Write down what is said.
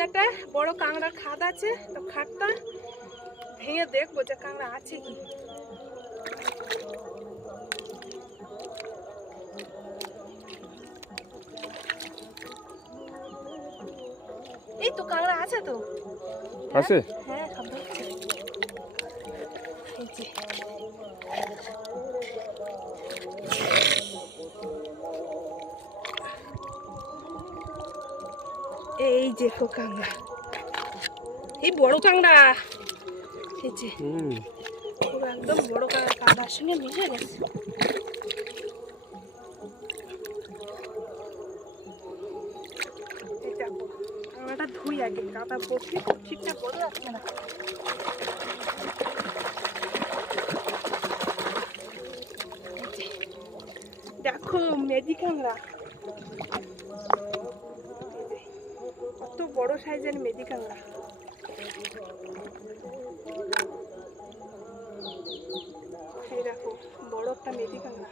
বাজারটা বড় কাঁকড়ার খাদ আছে, তো খাদটা ভেঙে দেখবো যে কাঁকড়া আছে কি। এই তো কাঁকড়া আছে তো, আছে? হ্যাঁ সব দেখছি। এই যে এই যে কাঁকড়া, এই বড় কাঁকড়া, এই যে পুরো একদম বড় কাঁকড়া, কাদার সঙ্গে মিশে গেছে। এই দেখো কাঁকড়াটা ধুই আগে, কাদা ভর্তি ঠিকঠাক বোঝা যাচ্ছে না। দেখো মেদি কাঁকড়া, কত বড় সাইজের মেদি কাঁকড়া। এই দেখো বড় একটা মেদি কাঁকড়া।